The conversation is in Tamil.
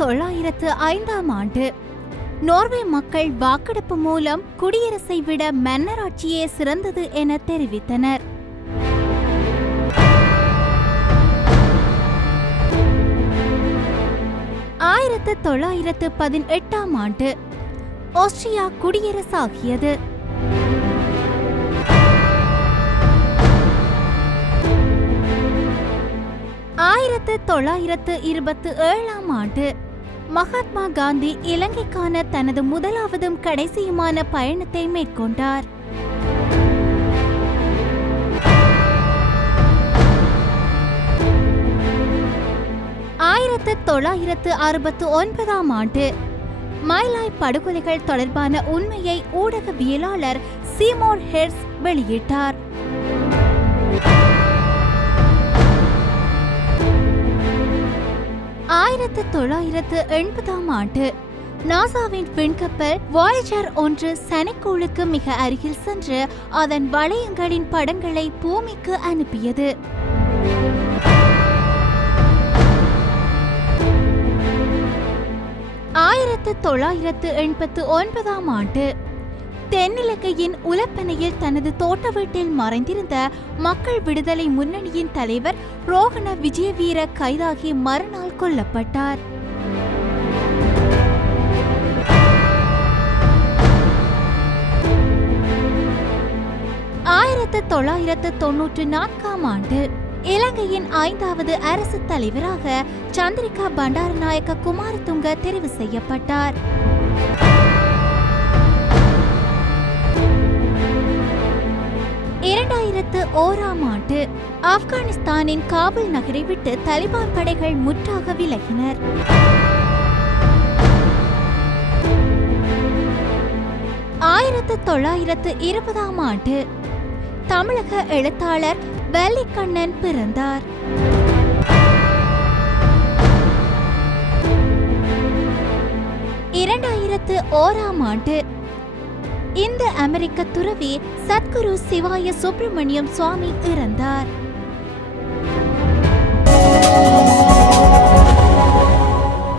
1905ஆம் ஆண்டு நோர்வே மக்கள் வாக்கெடுப்பு மூலம் குடியரசை விட மன்னராட்சியே சிறந்தது என தெரிவித்தனர். 1918ஆம் ஆண்டு ஆஸ்திரியா குடியரசாகியது. 1927ஆம் ஆண்டு மகாத்மா காந்தி இலங்கைக்கான தனது முதலாவதும் கடைசியுமான பயணத்தை மேற்கொண்டார். 1969ஆம் ஆண்டு மைலாய் படுகொலைகள் தொடர்பான உண்மையை ஊடகவியலாளர் சீமோர் ஹெர்ட்ஸ் வெளியிட்டார். 1980ஆம் ஆண்டு நாசாவின் விண்கப்பல் வாயேஜர் 1 சனிக்கோளுக்கு மிக அருகில் சென்று அதன் வளையங்களின் படங்களை பூமிக்கு அனுப்பியது. 1989ஆம் ஆண்டு தென்னிலங்கையின் உலப்பனையில் தனது தோட்ட வீட்டில் மறைந்திருந்த மக்கள் விடுதலை முன்னணியின் தலைவர் ரோகண விஜயவீர கைதாகி மறுநாள் கொல்லப்பட்டார். 1994ஆம் ஆண்டு இலங்கையின் 5வது அரசு தலைவராக சந்திரிகா பண்டாரநாயக்க குமாரதுங்க தெரிவு செய்யப்பட்டார். 2001ஆம் ஆண்டு ஆப்கானிஸ்தானின் காபுல் நகரை விட்டு தலிபான் படைகள் முற்றாக விலகினர். 1920ஆம் ஆண்டு தமிழக எழுத்தாளர் வல்லிக்கண்ணன் பிறந்தார். 2001ஆம் ஆண்டு இந்த அமெரிக்க துறவி சத்குரு சிவாய சுப்பிரமணியம் சுவாமி இறந்தார்.